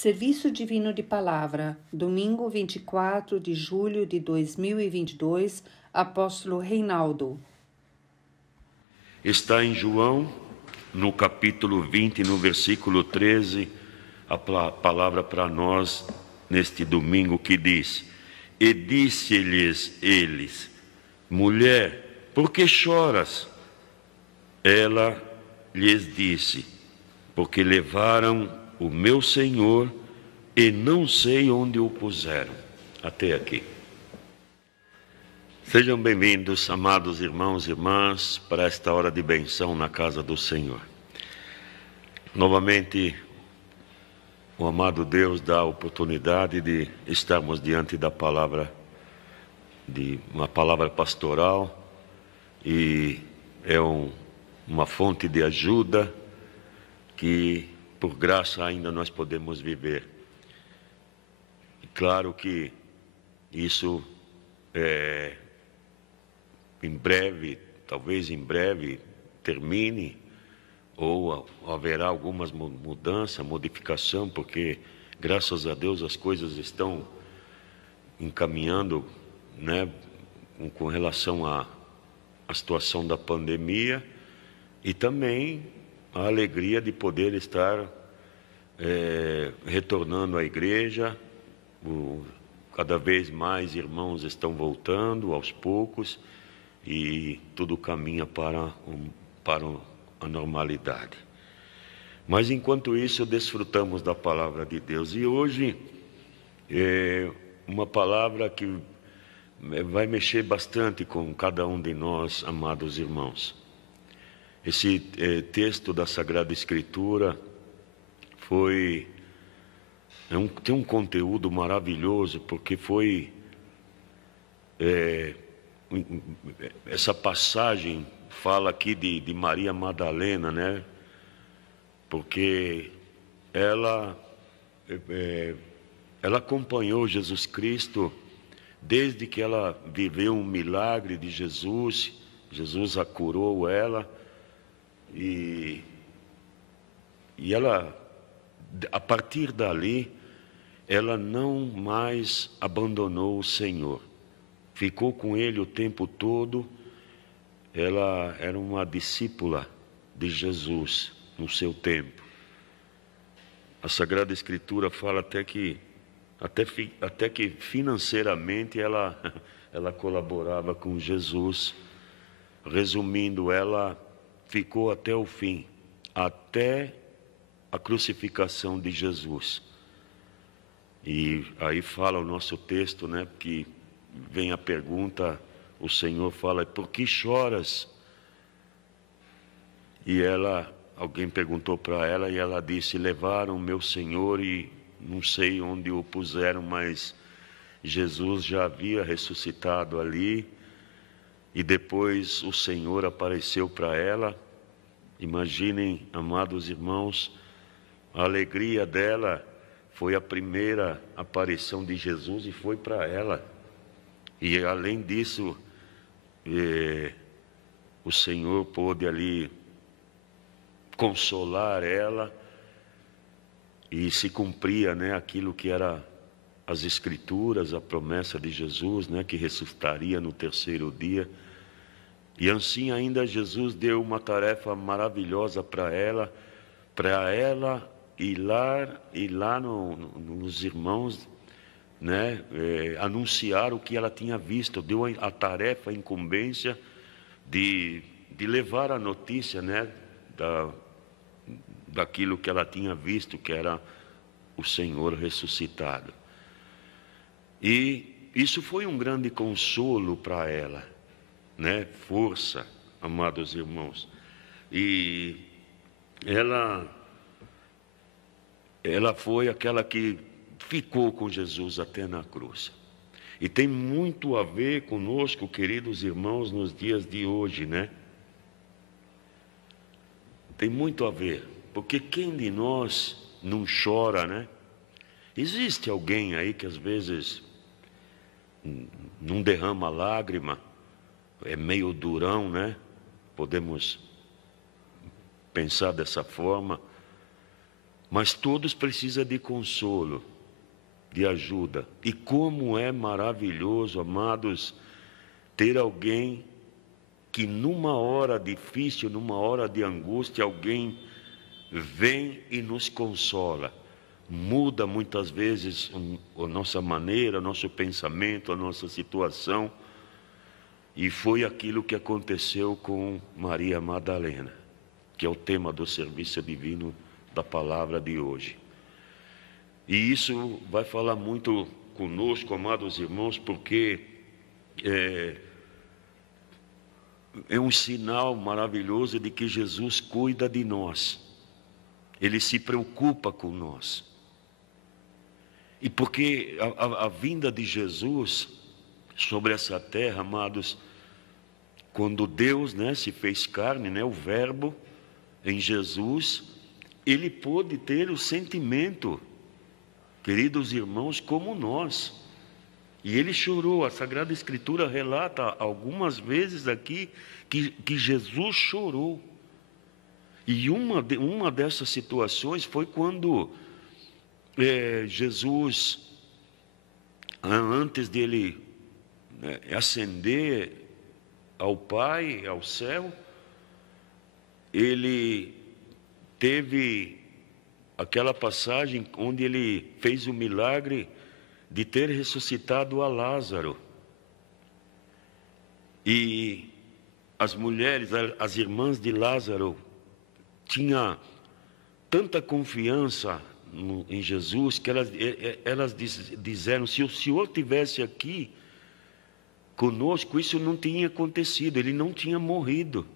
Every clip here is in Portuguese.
Serviço Divino de Palavra, domingo 24 de julho de 2022, Apóstolo Reinaldo. Está em João, no capítulo 20, no versículo 13, a palavra para nós neste domingo que diz: E disse-lhes eles, mulher, por que choras? Ela lhes disse, porque levaram o meu Senhor e não sei onde o puseram. Até aqui. Sejam bem-vindos, amados irmãos e irmãs, para esta hora de benção na casa do Senhor. Novamente, o amado Deus dá a oportunidade de estarmos diante da palavra, de uma palavra pastoral, e é uma fonte de ajuda que, por graça, ainda nós podemos viver. E claro que isso em breve, talvez em breve, termine, ou haverá algumas mudanças, modificação, porque, graças a Deus, as coisas estão encaminhando, né, com relação à situação da pandemia, e também a alegria de poder estar retornando à igreja. Cada vez mais irmãos estão voltando aos poucos e tudo caminha para a normalidade. Mas enquanto isso, desfrutamos da palavra de Deus. E hoje é uma palavra que vai mexer bastante com cada um de nós, amados irmãos. Esse texto da Sagrada Escritura tem um conteúdo maravilhoso, porque essa passagem fala aqui de Maria Madalena, né? Porque ela acompanhou Jesus Cristo desde que ela viveu um milagre de Jesus. Jesus a curou ela. E ela, a partir dali, ela não mais abandonou o Senhor. Ficou com Ele o tempo todo. Ela era uma discípula de Jesus no seu tempo. A Sagrada Escritura fala até que financeiramente ela colaborava com Jesus. Resumindo, ela ficou até o fim, até a crucificação de Jesus. E aí fala o nosso texto, né, que vem a pergunta, o Senhor fala, por que choras? E alguém perguntou para ela e ela disse, levaram meu Senhor e não sei onde o puseram, mas Jesus já havia ressuscitado ali. E depois o Senhor apareceu para ela. Imaginem, amados irmãos, a alegria dela foi a primeira aparição de Jesus e foi para ela. E além disso, o Senhor pôde ali consolar ela e se cumpria, né, aquilo que era as Escrituras, a promessa de Jesus, né, que ressuscitaria no terceiro dia. E assim ainda Jesus deu uma tarefa maravilhosa para ela ir lá nos irmãos, né, anunciar o que ela tinha visto. Deu a tarefa, a incumbência de levar a notícia, né, daquilo que ela tinha visto, que era o Senhor ressuscitado. E isso foi um grande consolo para ela, né? Força, amados irmãos. E ela foi aquela que ficou com Jesus até na cruz. E tem muito a ver conosco, queridos irmãos, nos dias de hoje, né? Tem muito a ver, porque quem de nós não chora, né? Existe alguém aí que às vezes não derrama lágrima, é meio durão, né? Podemos pensar dessa forma. mas todos precisam de consolo, de ajuda. E como é maravilhoso, amados, ter alguém que numa hora difícil, numa hora de angústia, alguém vem e nos consola. Muda muitas vezes a nossa maneira, o nosso pensamento, a nossa situação. E foi aquilo que aconteceu com Maria Madalena, que é o tema do serviço divino da palavra de hoje. E isso vai falar muito conosco, amados irmãos, porque é um sinal maravilhoso de que Jesus cuida de nós. Ele se preocupa com nós. E porque a vinda de Jesus sobre essa terra, amados, quando Deus, se fez carne, o Verbo em Jesus, Ele pôde ter o sentimento, queridos irmãos, como nós. E Ele chorou. A Sagrada Escritura relata algumas vezes aqui que Jesus chorou. E uma dessas situações foi quando Jesus, antes dele ascender ao Pai, ao céu, ele teve aquela passagem onde ele fez o milagre de ter ressuscitado a Lázaro. E as mulheres, as irmãs de Lázaro, tinham tanta confiança em Jesus que elas disseram: se o Senhor estivesse aqui conosco, isso não tinha acontecido, ele não tinha morrido.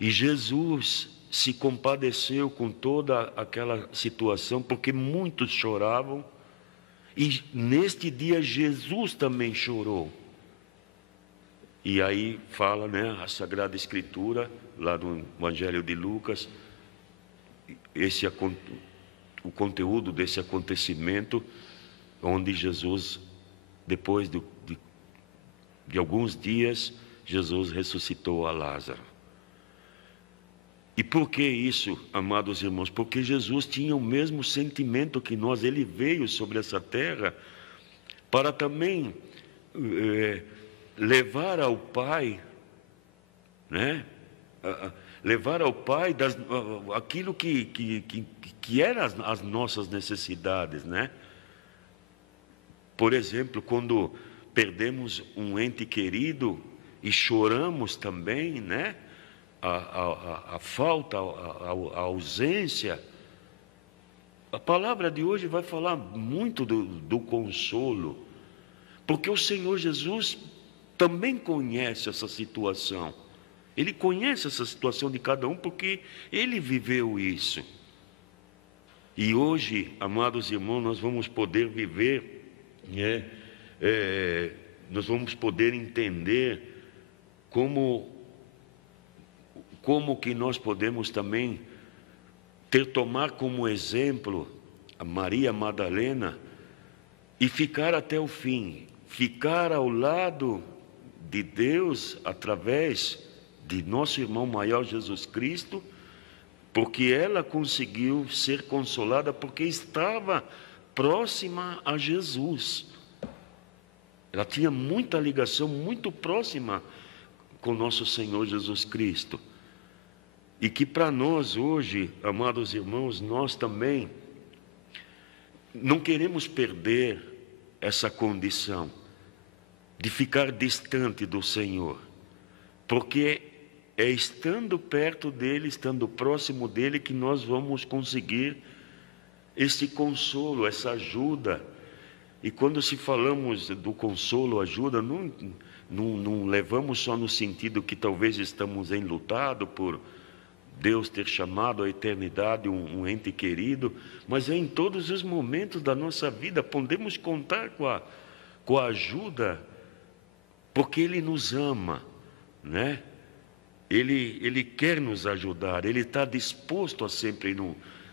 E Jesus se compadeceu com toda aquela situação, porque muitos choravam. E neste dia Jesus também chorou. E aí fala, a Sagrada Escritura, lá no Evangelho de Lucas, o conteúdo desse acontecimento, onde Jesus, depois de alguns dias, Jesus ressuscitou a Lázaro. E por que isso, amados irmãos? Porque Jesus tinha o mesmo sentimento que nós. Ele veio sobre essa terra para também levar ao Pai, levar ao Pai aquilo que eram as nossas necessidades, Por exemplo, quando perdemos um ente querido e choramos também, a falta, a ausência. A palavra de hoje vai falar muito do consolo, porque o Senhor Jesus também conhece essa situação. Ele conhece essa situação de cada um, porque Ele viveu isso. E hoje, amados irmãos, nós vamos poder viver, nós vamos poder entender como que nós podemos também tomar como exemplo a Maria Madalena e ficar até o fim, ficar ao lado de Deus através de nosso irmão maior Jesus Cristo, porque ela conseguiu ser consolada porque estava próxima a Jesus. Ela tinha muita ligação, muito próxima com nosso Senhor Jesus Cristo. E que para nós hoje, amados irmãos, nós também não queremos perder essa condição de ficar distante do Senhor, porque é estando perto dEle, estando próximo dEle, que nós vamos conseguir esse consolo, essa ajuda. E quando se falamos do consolo, ajuda, não levamos só no sentido que talvez estamos enlutados por Deus ter chamado à eternidade um ente querido, mas é em todos os momentos da nossa vida. Podemos contar com a ajuda, porque Ele nos ama, Ele quer nos ajudar, Ele está disposto a sempre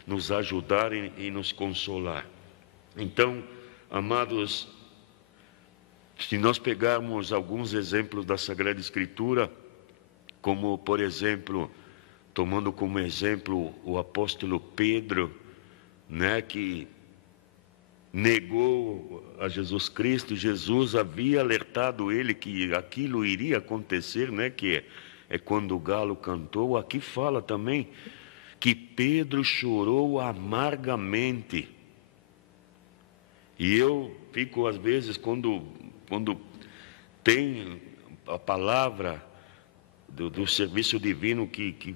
nos ajudar e nos consolar. Então, amados, se nós pegarmos alguns exemplos da Sagrada Escritura, como, por exemplo, tomando como exemplo o apóstolo Pedro, né, que negou a Jesus Cristo. Jesus havia alertado ele que aquilo iria acontecer, né, que é quando o galo cantou. Aqui fala também que Pedro chorou amargamente. E eu fico, às vezes, quando tem a palavra do serviço divino que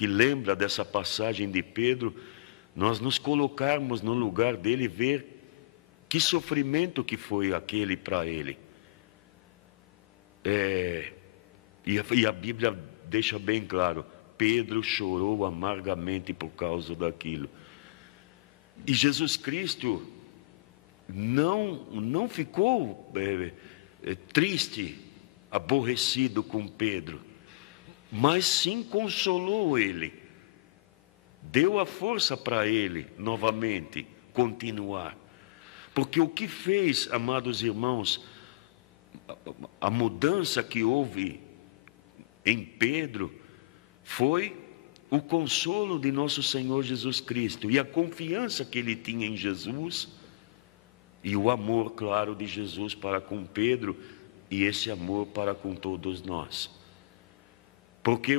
lembra dessa passagem de Pedro, nós nos colocarmos no lugar dele e ver que sofrimento que foi aquele para ele. E a Bíblia deixa bem claro, Pedro chorou amargamente por causa daquilo. E Jesus Cristo não ficou triste, aborrecido com Pedro, mas sim consolou ele, deu a força para ele novamente continuar. Porque o que fez, amados irmãos, a mudança que houve em Pedro foi o consolo de nosso Senhor Jesus Cristo e a confiança que ele tinha em Jesus e o amor, claro, de Jesus para com Pedro e esse amor para com todos nós. Porque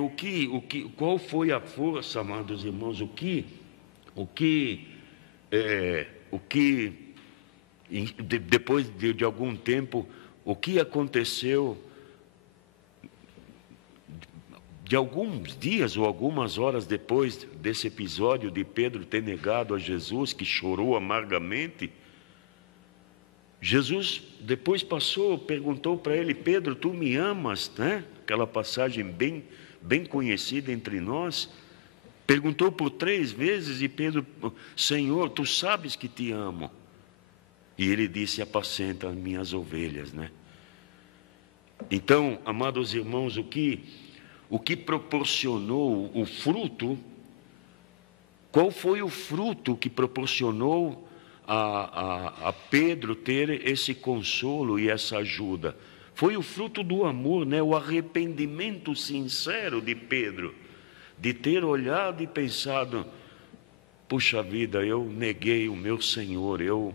qual foi a força, amados irmãos, depois de algum tempo, o que aconteceu, de alguns dias ou algumas horas depois desse episódio de Pedro ter negado a Jesus, que chorou amargamente, Jesus depois perguntou para ele: Pedro, tu me amas, né? Aquela passagem bem conhecida entre nós. Perguntou por 3 vezes e Pedro: Senhor, tu sabes que te amo. E ele disse: apacenta as minhas ovelhas, né? Então, amados irmãos, o que proporcionou o fruto, qual foi o fruto que proporcionou a Pedro ter esse consolo e essa ajuda? Foi o fruto do amor, né? O arrependimento sincero de Pedro, de ter olhado e pensado: puxa vida, eu neguei o meu Senhor, eu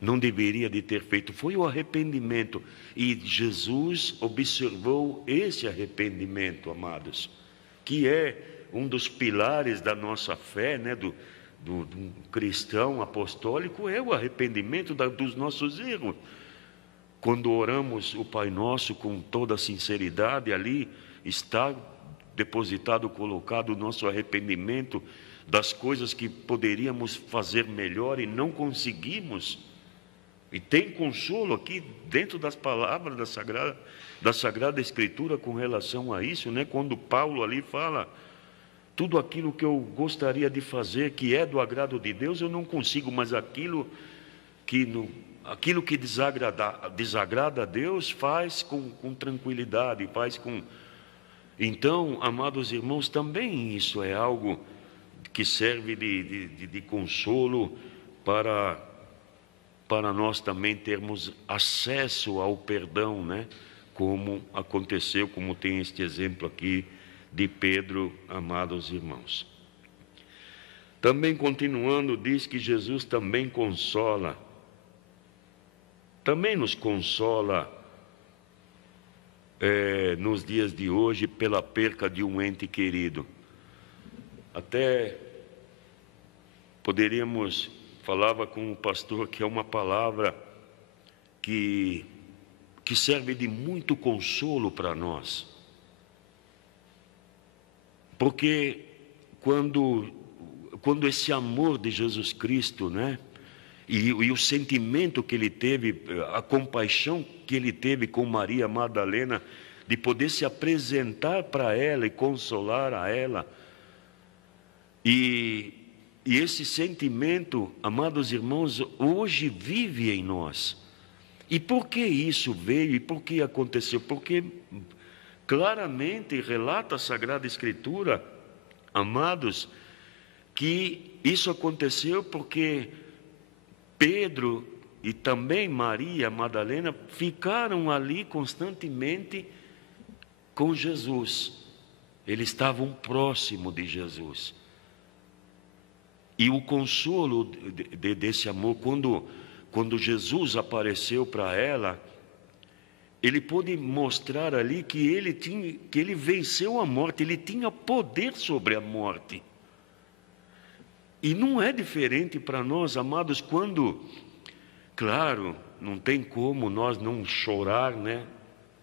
não deveria de ter feito. Foi o arrependimento. E Jesus observou esse arrependimento, amados, que é um dos pilares da nossa fé, né, do cristão apostólico, é o arrependimento dos nossos erros. Quando oramos o Pai Nosso com toda a sinceridade, ali está depositado, colocado o nosso arrependimento das coisas que poderíamos fazer melhor e não conseguimos. E tem consolo aqui dentro das palavras da Sagrada Escritura com relação a isso, né? Quando Paulo ali fala: tudo aquilo que eu gostaria de fazer, que é do agrado de Deus, eu não consigo, mas aquilo que desagrada a Deus, faz com tranquilidade, faz com... Então, amados irmãos, também isso é algo que serve de consolo para nós também termos acesso ao perdão, né? Como aconteceu, como tem este exemplo aqui de Pedro, amados irmãos. Também continuando, diz que Jesus também nos consola nos dias de hoje pela perca de um ente querido. Até falava com o pastor que é uma palavra que serve de muito consolo para nós. Porque quando esse amor de Jesus Cristo, né, e o sentimento que ele teve, a compaixão que ele teve com Maria Madalena, de poder se apresentar para ela e consolar a ela, e esse sentimento, amados irmãos, hoje vive em nós. E por que isso veio e por que aconteceu? Porque claramente relata a Sagrada Escritura, amados, que isso aconteceu porque Pedro e também Maria Madalena ficaram ali constantemente com Jesus. Eles estavam próximos de Jesus. E o consolo desse amor, quando Jesus apareceu para ela, ele pôde mostrar ali que ele venceu a morte, ele tinha poder sobre a morte. E não é diferente para nós, amados, quando, claro, não tem como nós não chorar, né?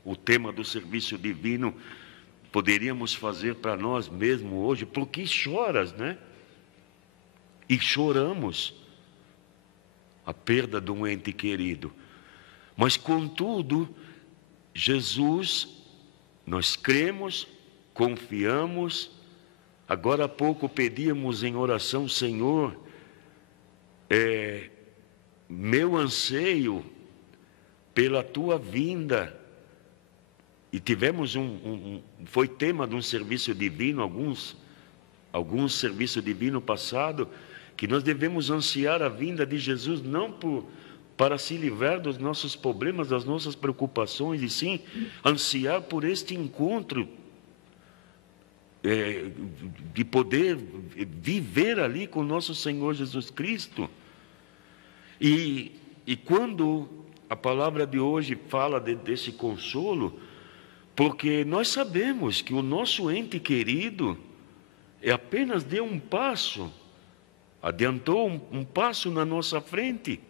O tema do serviço divino poderíamos fazer para nós mesmos hoje, porque choras, né? E choramos a perda de um ente querido. Mas, contudo, Jesus, nós cremos, confiamos. Agora há pouco pedíamos em oração, Senhor, meu anseio pela tua vinda. E tivemos foi tema de um serviço divino, alguns serviços divinos passado, que nós devemos ansiar a vinda de Jesus, não para se livrar dos nossos problemas, das nossas preocupações, e sim ansiar por este encontro, de poder viver ali com nosso Senhor Jesus Cristo. E quando a palavra de hoje fala desse consolo, porque nós sabemos que o nosso ente querido apenas deu um passo, adiantou um passo na nossa frente,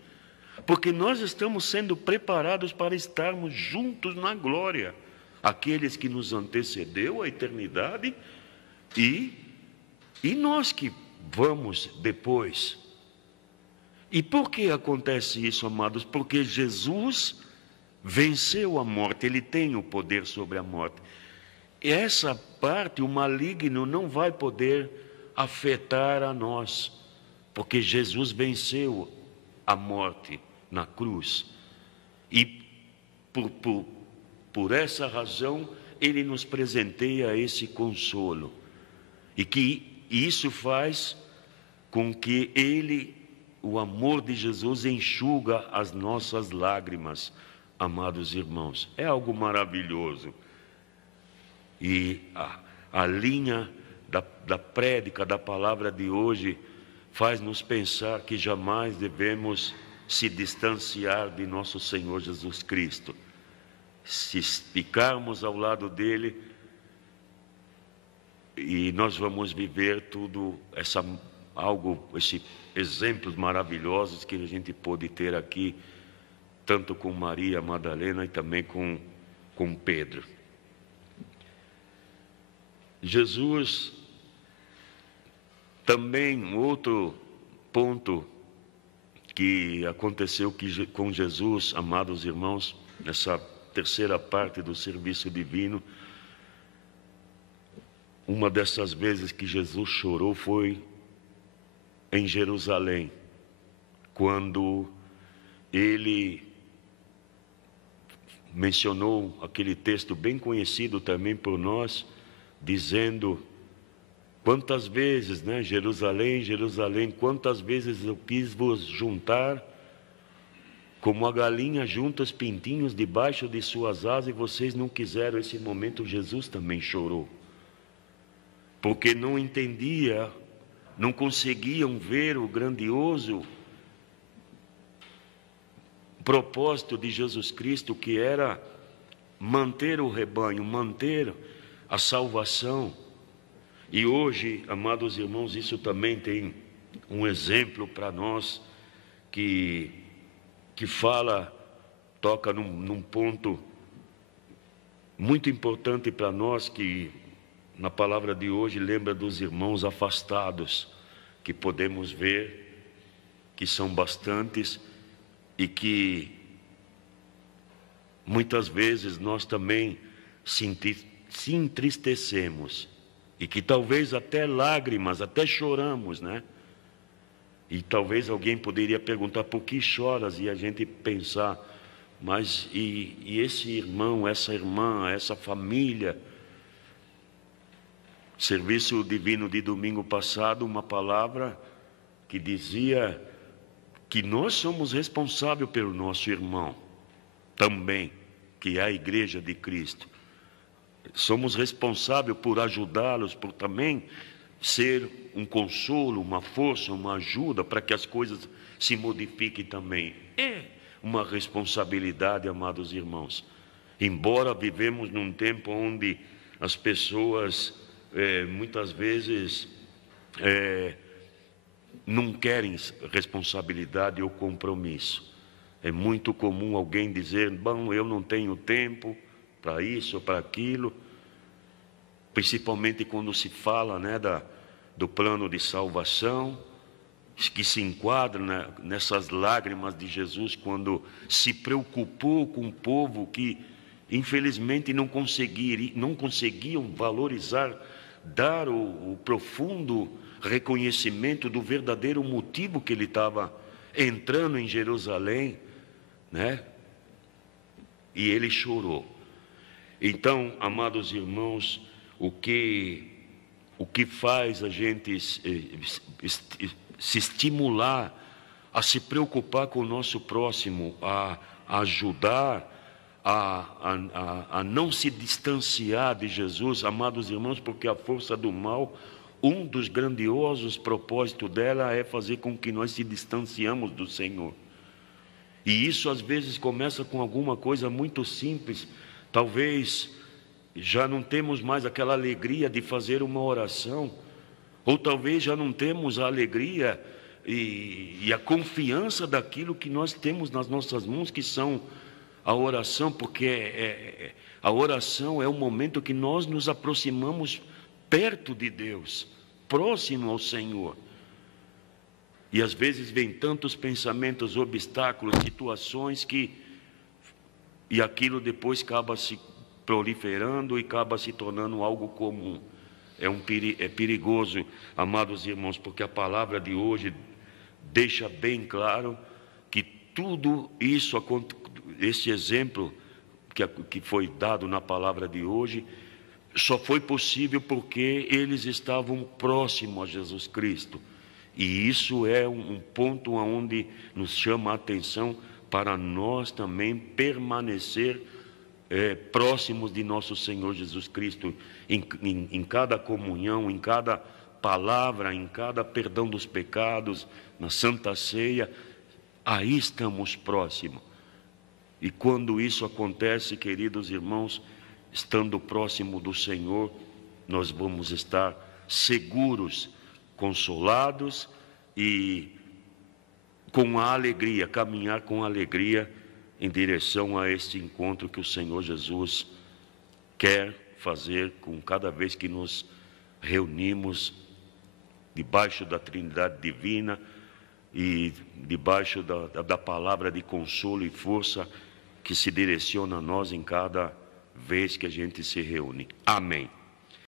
porque nós estamos sendo preparados para estarmos juntos na glória, aqueles que nos antecedeu a eternidade e nós que vamos depois. E por que acontece isso, amados? Porque Jesus venceu a morte, ele tem o poder sobre a morte. E essa parte, o maligno não vai poder afetar a nós, porque Jesus venceu a morte na cruz. E por essa razão, ele nos presenteia esse consolo. E que isso faz com que o amor de Jesus enxuga as nossas lágrimas, amados irmãos. É algo maravilhoso. E a linha da prédica, da palavra de hoje, faz-nos pensar que jamais devemos se distanciar de nosso Senhor Jesus Cristo. Se ficarmos ao lado dele, e nós vamos viver tudo, esses exemplos maravilhosos que a gente pôde ter aqui, tanto com Maria Madalena e também com Pedro. Jesus, também outro ponto que aconteceu com Jesus, amados irmãos, nessa terceira parte do serviço divino, uma dessas vezes que Jesus chorou foi em Jerusalém, quando ele mencionou aquele texto bem conhecido também por nós, dizendo: quantas vezes, né, Jerusalém, Jerusalém, quantas vezes eu quis vos juntar, como a galinha junta os pintinhos debaixo de suas asas, e vocês não quiseram. Esse momento Jesus também chorou, porque não entendia, não conseguiam ver o grandioso propósito de Jesus Cristo, que era manter o rebanho, manter a salvação. E hoje, amados irmãos, isso também tem um exemplo para nós que toca num ponto muito importante para nós, que na palavra de hoje lembra dos irmãos afastados, que podemos ver que são bastantes e que muitas vezes nós também se entristecemos, e que talvez até lágrimas, até choramos, né? E talvez alguém poderia perguntar: por que choras? E a gente pensar: mas e esse irmão, essa irmã, essa família? Serviço divino de domingo passado, uma palavra que dizia que nós somos responsáveis pelo nosso irmão também, que é a Igreja de Cristo. Somos responsáveis por ajudá-los, por também ser um consolo, uma força, uma ajuda para que as coisas se modifiquem também. É uma responsabilidade, amados irmãos. Embora vivemos num tempo onde as pessoas muitas vezes não querem responsabilidade ou compromisso. É muito comum alguém dizer: bom, eu não tenho tempo para isso ou para aquilo, principalmente quando se fala, né, do plano de salvação, que se enquadra, né, nessas lágrimas de Jesus, quando se preocupou com o povo que infelizmente não conseguiam valorizar, dar o profundo reconhecimento do verdadeiro motivo que ele estava entrando em Jerusalém, né? E ele chorou. Então, amados irmãos, o que faz a gente se estimular a se preocupar com o nosso próximo, a ajudar, a não se distanciar de Jesus, amados irmãos, porque a força do mal, um dos grandiosos propósitos dela é fazer com que nós se distanciamos do Senhor. E isso às vezes começa com alguma coisa muito simples. Talvez já não temos mais aquela alegria de fazer uma oração, ou talvez já não temos a alegria e a confiança daquilo que nós temos nas nossas mãos, que são a oração, porque a oração é o momento que nós nos aproximamos perto de Deus, próximo ao Senhor. E às vezes vem tantos pensamentos, obstáculos, situações e aquilo depois acaba se proliferando e acaba se tornando algo comum. É perigoso, amados irmãos, porque a palavra de hoje deixa bem claro que tudo isso, esse exemplo que foi dado na palavra de hoje, só foi possível porque eles estavam próximos a Jesus Cristo. E isso é um ponto onde nos chama a atenção para nós também permanecer próximos de nosso Senhor Jesus Cristo, em cada comunhão, em cada palavra, em cada perdão dos pecados, na Santa Ceia, aí estamos próximos. E quando isso acontece, queridos irmãos, estando próximo do Senhor, nós vamos estar seguros, consolados e com a alegria, caminhar com alegria em direção a este encontro que o Senhor Jesus quer fazer com cada vez que nos reunimos debaixo da Trindade Divina e debaixo da palavra de consolo e força que se direciona a nós em cada vez que a gente se reúne. Amém.